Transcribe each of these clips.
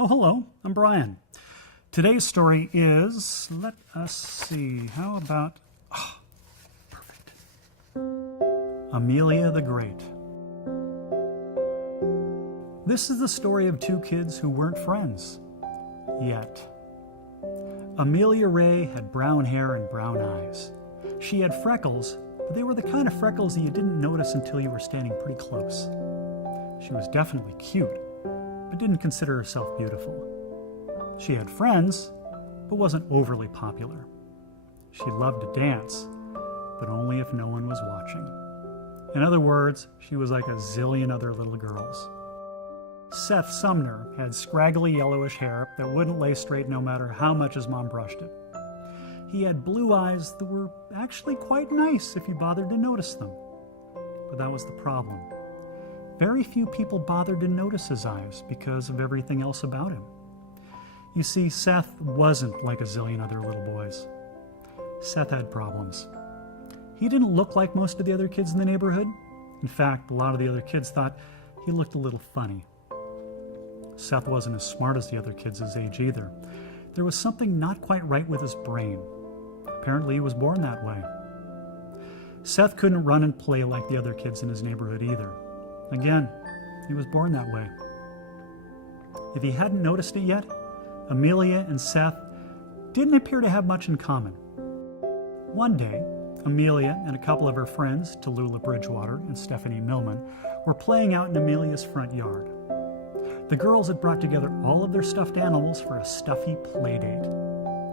Oh, hello, I'm Brian. Today's story is, let us see, how about, perfect. Amelia the Great. This is the story of two kids who weren't friends, yet. Amelia Ray had brown hair and brown eyes. She had freckles, but they were the kind of freckles that you didn't notice until you were standing pretty close. She was definitely cute, but didn't consider herself beautiful. She had friends, but wasn't overly popular. She loved to dance, but only if no one was watching. In other words, she was like a zillion other little girls. Seth Sumner had scraggly yellowish hair that wouldn't lay straight no matter how much his mom brushed it. He had blue eyes that were actually quite nice if you bothered to notice them. But that was the problem. Very few people bothered to notice his eyes because of everything else about him. You see, Seth wasn't like a zillion other little boys. Seth had problems. He didn't look like most of the other kids in the neighborhood. In fact, a lot of the other kids thought he looked a little funny. Seth wasn't as smart as the other kids his age either. There was something not quite right with his brain. Apparently he was born that way. Seth couldn't run and play like the other kids in his neighborhood either. Again, he was born that way. If he hadn't noticed it yet, Amelia and Seth didn't appear to have much in common. One day, Amelia and a couple of her friends, Tallulah Bridgewater and Stephanie Millman, were playing out in Amelia's front yard. The girls had brought together all of their stuffed animals for a stuffy play date.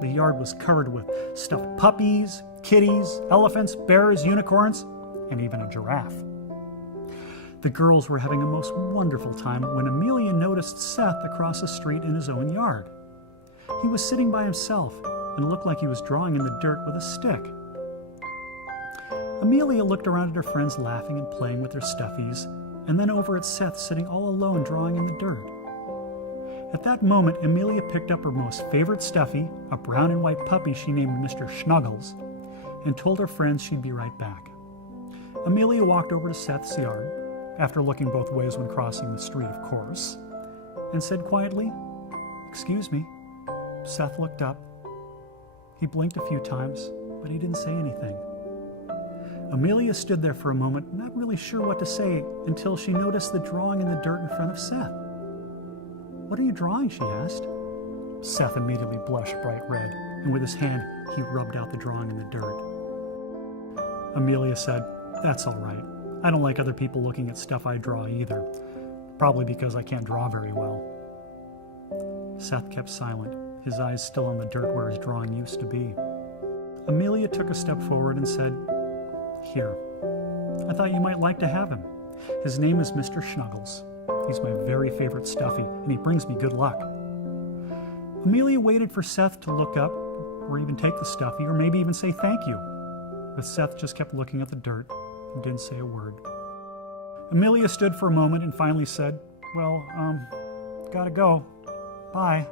The yard was covered with stuffed puppies, kitties, elephants, bears, unicorns, and even a giraffe. The girls were having a most wonderful time when Amelia noticed Seth across the street in his own yard. He was sitting by himself and looked like he was drawing in the dirt with a stick. Amelia looked around at her friends laughing and playing with their stuffies, and then over at Seth sitting all alone drawing in the dirt. At that moment, Amelia picked up her most favorite stuffy, a brown and white puppy she named Mr. Snuggles, and told her friends she'd be right back. Amelia walked over to Seth's yard, after looking both ways when crossing the street, of course, and said quietly, "Excuse me." Seth looked up. He blinked a few times, but he didn't say anything. Amelia stood there for a moment, not really sure what to say, until she noticed the drawing in the dirt in front of Seth. "What are you drawing?" she asked. Seth immediately blushed bright red, and with his hand, he rubbed out the drawing in the dirt. Amelia said, "That's all right. I don't like other people looking at stuff I draw either. Probably because I can't draw very well." Seth kept silent, his eyes still on the dirt where his drawing used to be. Amelia took a step forward and said, "Here. I thought you might like to have him. His name is Mr. Snuggles. He's my very favorite stuffy, and he brings me good luck." Amelia waited for Seth to look up, or even take the stuffy, or maybe even say thank you. But Seth just kept looking at the dirt and didn't say a word. Amelia stood for a moment and finally said, "Well, gotta go. Bye."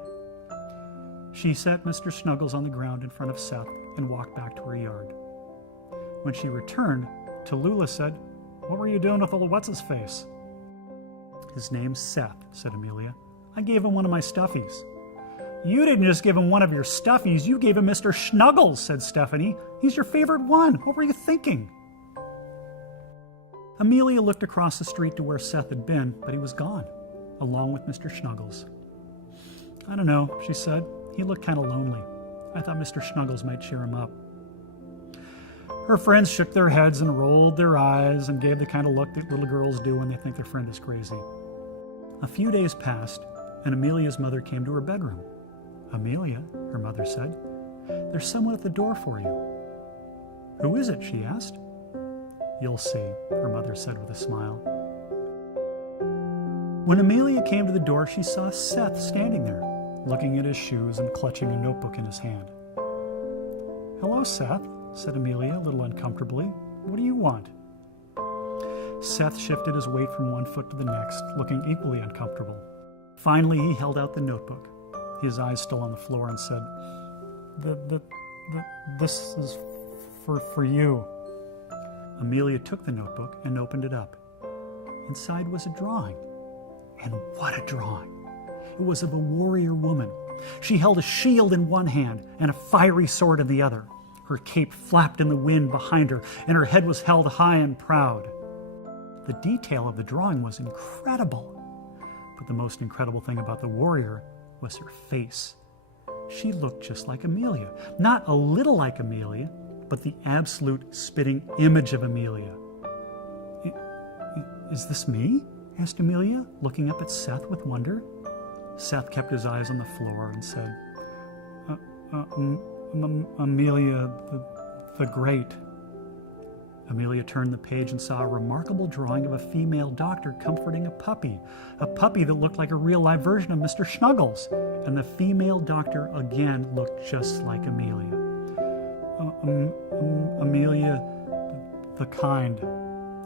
She set Mr. Snuggles on the ground in front of Seth and walked back to her yard. When she returned, Tallulah said, "What were you doing with old what's-his-face?" "His name's Seth," said Amelia. "I gave him one of my stuffies." "You didn't just give him one of your stuffies, you gave him Mr. Snuggles," said Stephanie. "He's your favorite one. What were you thinking?" Amelia looked across the street to where Seth had been, but he was gone, along with Mr. Snuggles. "I don't know," she said. "He looked kind of lonely. I thought Mr. Snuggles might cheer him up." Her friends shook their heads and rolled their eyes and gave the kind of look that little girls do when they think their friend is crazy. A few days passed, and Amelia's mother came to her bedroom. "Amelia," her mother said, "there's someone at the door for you." "Who is it?" she asked. "You'll see," her mother said with a smile. When Amelia came to the door, she saw Seth standing there, looking at his shoes and clutching a notebook in his hand. "Hello, Seth," said Amelia, a little uncomfortably. "What do you want?" Seth shifted his weight from one foot to the next, looking equally uncomfortable. Finally, he held out the notebook, his eyes still on the floor, and said, This is for you." Amelia took the notebook and opened it up. Inside was a drawing. And what a drawing! It was of a warrior woman. She held a shield in one hand and a fiery sword in the other. Her cape flapped in the wind behind her, and her head was held high and proud. The detail of the drawing was incredible. But the most incredible thing about the warrior was her face. She looked just like Amelia. Not a little like Amelia, but the absolute spitting image of Amelia. Is this me? Asked Amelia, looking up at Seth with wonder. Seth kept his eyes on the floor and said, Amelia the Great. Amelia turned the page and saw a remarkable drawing of a female doctor comforting a puppy that looked like a real-life version of Mr. Snuggles, and the female doctor again looked just like Amelia. Amelia the Kind,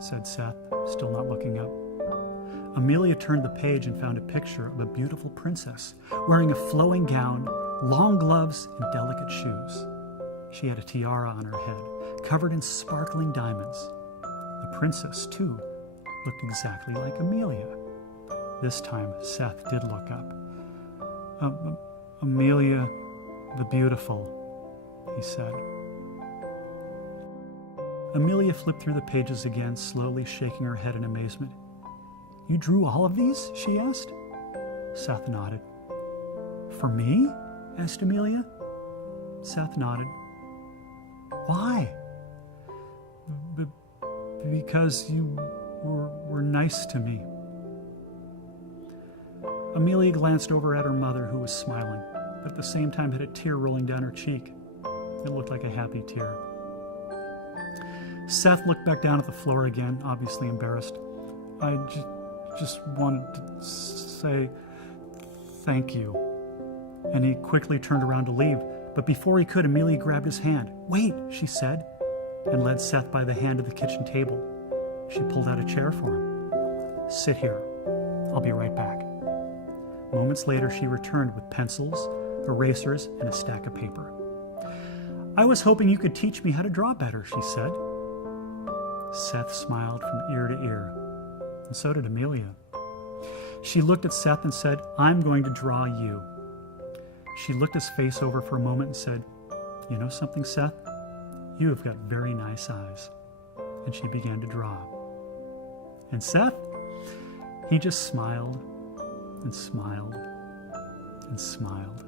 said Seth, still not looking up. Amelia turned the page and found a picture of a beautiful princess wearing a flowing gown, long gloves, and delicate shoes. She had a tiara on her head, covered in sparkling diamonds. The princess, too, looked exactly like Amelia. This time, Seth did look up. Amelia the Beautiful, he said. Amelia flipped through the pages again, slowly shaking her head in amazement. You drew all of these? She asked. Seth nodded. For me? Asked Amelia. Seth nodded. Why? Because you were nice to me. Amelia glanced over at her mother, who was smiling, but at the same time had a tear rolling down her cheek. It looked like a happy tear. Seth looked back down at the floor again, obviously embarrassed. I just wanted to say thank you. And he quickly turned around to leave, but before he could, Amelia grabbed his hand. Wait, she said, and led Seth by the hand to the kitchen table. She pulled out a chair for him. Sit here. I'll be right back. Moments later, she returned with pencils, erasers, and a stack of paper. I was hoping you could teach me how to draw better, she said. Seth smiled from ear to ear, and so did Amelia. She looked at Seth and said, I'm going to draw you. She looked his face over for a moment and said, You know something, Seth? You have got very nice eyes. And she began to draw. And Seth, he just smiled and smiled and smiled.